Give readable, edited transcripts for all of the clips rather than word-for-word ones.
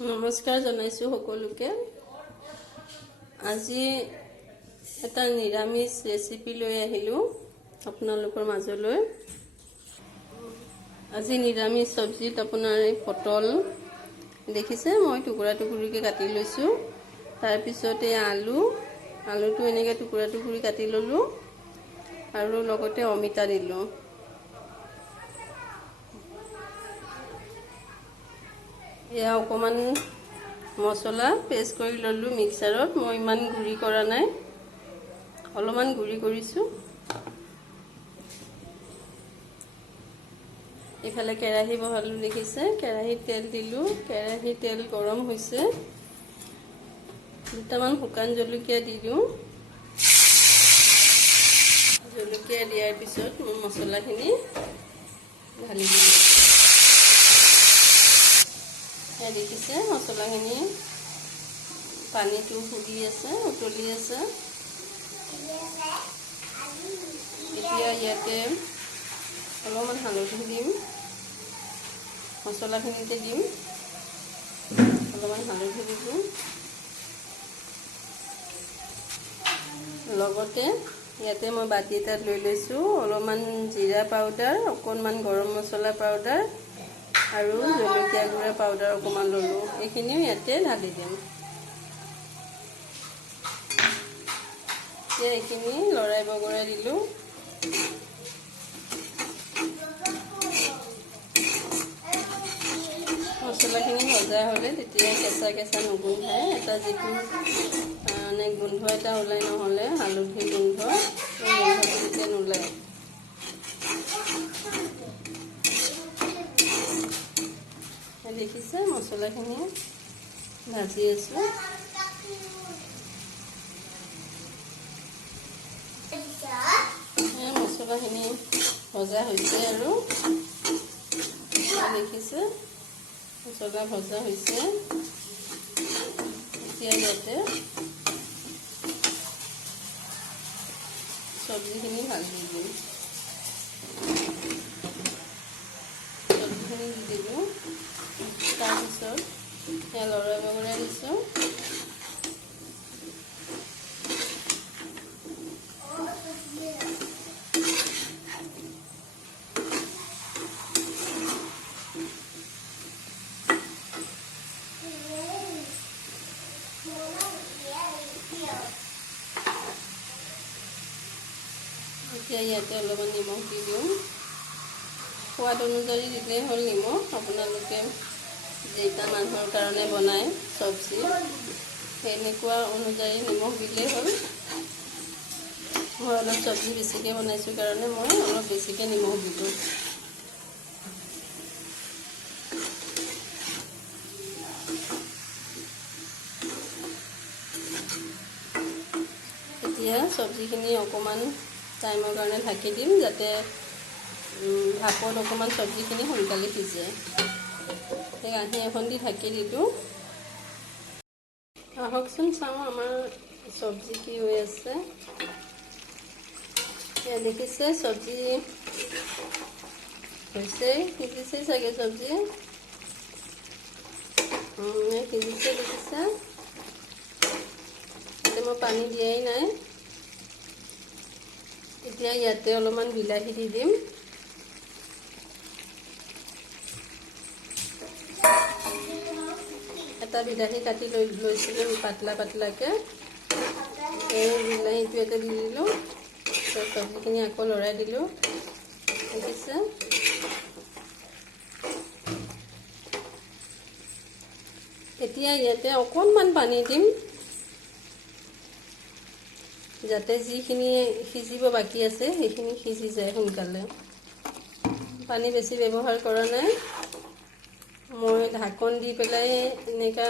নমস্কাৰ জনাইছো সকলোকে। আজি এটা নিৰামিষ ৰেচিপি লৈ আহিলো আপোনালোকৰ মাজলৈ। আজি নিৰামিষ সবজিত আপোনাৰ এই পটল দেখিছে মই টুকুৰা টুকুৰিকে কাটি লৈছো। তাৰ পিছতে আলুটো এনেকৈ টুকুৰা টুকুৰি কাটি ললো আৰু লগতে অমিতা দিলো। या অকমান মছলা পেষ্ট কৰি ললো মিক্সাৰত। মই ইমান গুৰি কৰা নাই, অলপমান গুৰি কৰিছো। এফালে কেৰাহী বহালো দেখিছে, কেৰাহীত তেল দিলো। কেৰাহীত তেল গৰম হৈছে, দুটামান শুকান জলকীয়া দি দিওঁ। জলকীয়া দিয়াৰ পিছত মই মছলাখিনি ঢালি দিলোঁ। দেখিছে মছলাখিনি পানীটো ফুলি আছে, উতলি আছে। এতিয়া ইয়াতে অলপমান হালধি দিম, মছলাখিনিতে দিম অলপমান হালধি দিছোঁ। লগতে ইয়াতে মই বাটি এটাত লৈ লৈছোঁ অলপমান জিৰা পাউডাৰ, অকণমান গৰম মছলা পাউডাৰ আৰু জলকীয়া গুড়া পাউডাৰ অকণমান ললোঁ। এইখিনিও ইয়াতে ঢালি দিম। এতিয়া এইখিনি লৰাই বগৰাই দিলোঁ। মছলাখিনি ভজা হ'লে তেতিয়া কেঁচা কেঁচা নুগোন্ধায়, এটা যিটো মানে গোন্ধ এটা ওলাই, নহ'লে হালধি গোন্ধ, সেই গোন্ধটো তেতিয়া নোলায়। দেখিছে মছলাখিনি ভাজি আছো। মছলাখিনি ভজা হৈছে আৰু দেখিছে মছলা ভজা হৈছে। এতিয়া ইয়াতে চব্জিখিনি ভাজি দিম। চব্জিখিনি দি দিলোঁ। তাৰপিছত সেয়া লৰাই বগৰাই দিছোঁ। এতিয়া ইয়াতে অলপমান নিমখ দি দিওঁ। সোৱাদ অনুযায়ী দিলেই হ'ল নিমখ। আপোনালোকে যেইটা মানুহৰ কাৰণে বনায় চব্জি, সেনেকুৱা অনুযায়ী নিমখ দিলেই হ'ল। মই অলপ চব্জি বেছিকৈ বনাইছোঁ কাৰণে মই অলপ বেছিকৈ নিমখ দিলোঁ। এতিয়া চব্জিখিনি অকণমান টাইমৰ কাৰণে ঢাকি দিম, যাতে ভাপত অকণমান চব্জিখিনি সোনকালে সিজে। সেই কাঁহী এখন দি ঢাকি দিলোঁ। আহকচোন চাওঁ আমাৰ চব্জি কি হৈ আছে। এয়া দেখিছে চব্জি হৈছে, সিজিছে চাগে চব্জি সিজিছে। দেখিছে ইয়াতে মই পানী দিয়াই নাই। এতিয়া ইয়াতে অলপমান বিলাহী দি দিম। এটা বিলাহী কাটি লৈছিলোঁ পাতলা পাতলাকৈ, এই বিলাহীটো ইয়াতে দি দিলোঁ। চব্জিখিনি আকৌ লৰাই দিলোঁ। দেখিছে এতিয়া ইয়াতে অকণমান পানী দিম, যাতে যিখিনি সিজিব বাকী আছে সেইখিনি সিজি যায় সোনকালে। পানী বেছি ব্যৱহাৰ কৰা নাই, মই ঢাকন দি পেলাই এনেকুৱা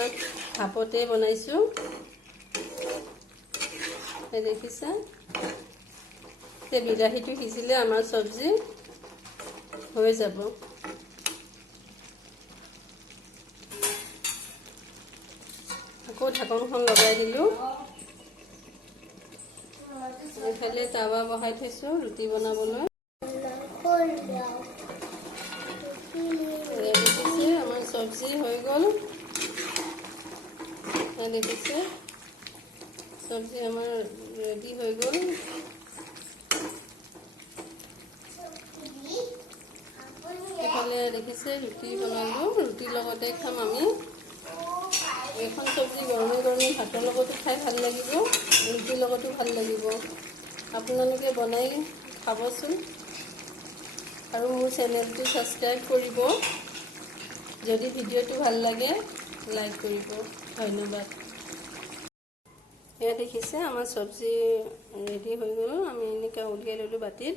ভাপতে বনাইছোঁ। দেখিছে বিলাহীটো সিজিলে আমাৰ চব্জি হৈ যাব। আকৌ ঢাকনখন লগাই দিলোঁ। এইফালে টাৱা বহাই থৈছোঁ ৰুটি বনাবলৈ। দেখিছে আমাৰ চব্জি হৈ গ'ল। দেখিছে চব্জি আমাৰ ৰেডি হৈ গ'ল। এইফালে দেখিছে ৰুটি বনালোঁ, ৰুটিৰ লগতে খাম আমি। এইখন চব্জি গৰমে গৰমে ভাতৰ লগতো খাই ভাল লাগিব, ৰুটিৰ লগতো ভাল লাগিব। আপোনালোকে বনাই খাবচোন আৰু মোৰ চেনেলটো ছাবস্ক্ৰাইব কৰিব। যদি ভিডিঅ'টো ভাল লাগে লাইক কৰিব। ধন্যবাদ। এয়া দেখিছে আমাৰ চব্জি ৰেডি হৈ গ'ল। আমি এনেকৈ উলিয়াই ল'লোঁ বাতিত।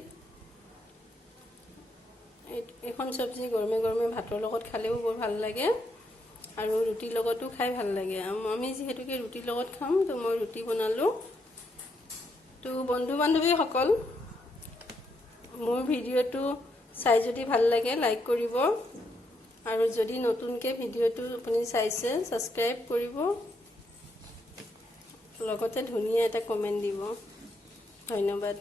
এইখন চব্জি গৰমে গৰমে ভাতৰ লগত খালেও বৰ ভাল লাগে আৰু ৰুটিৰ লগতো খাই ভাল লাগে। আমি যিহেতুকে ৰুটিৰ লগত খাম, তো মই ৰুটি বনালোঁ। তো বন্ধু বান্ধৱীসকল, মোৰ ভিডিঅ'টো চাই যদি ভাল লাগে লাইক কৰিব আৰু যদি নতুনকৈ ভিডিঅ'টো আপুনি চাইছে ছাবস্ক্ৰাইব কৰিব, লগতে ধুনীয়া এটা কমেণ্ট দিব। ধন্যবাদ।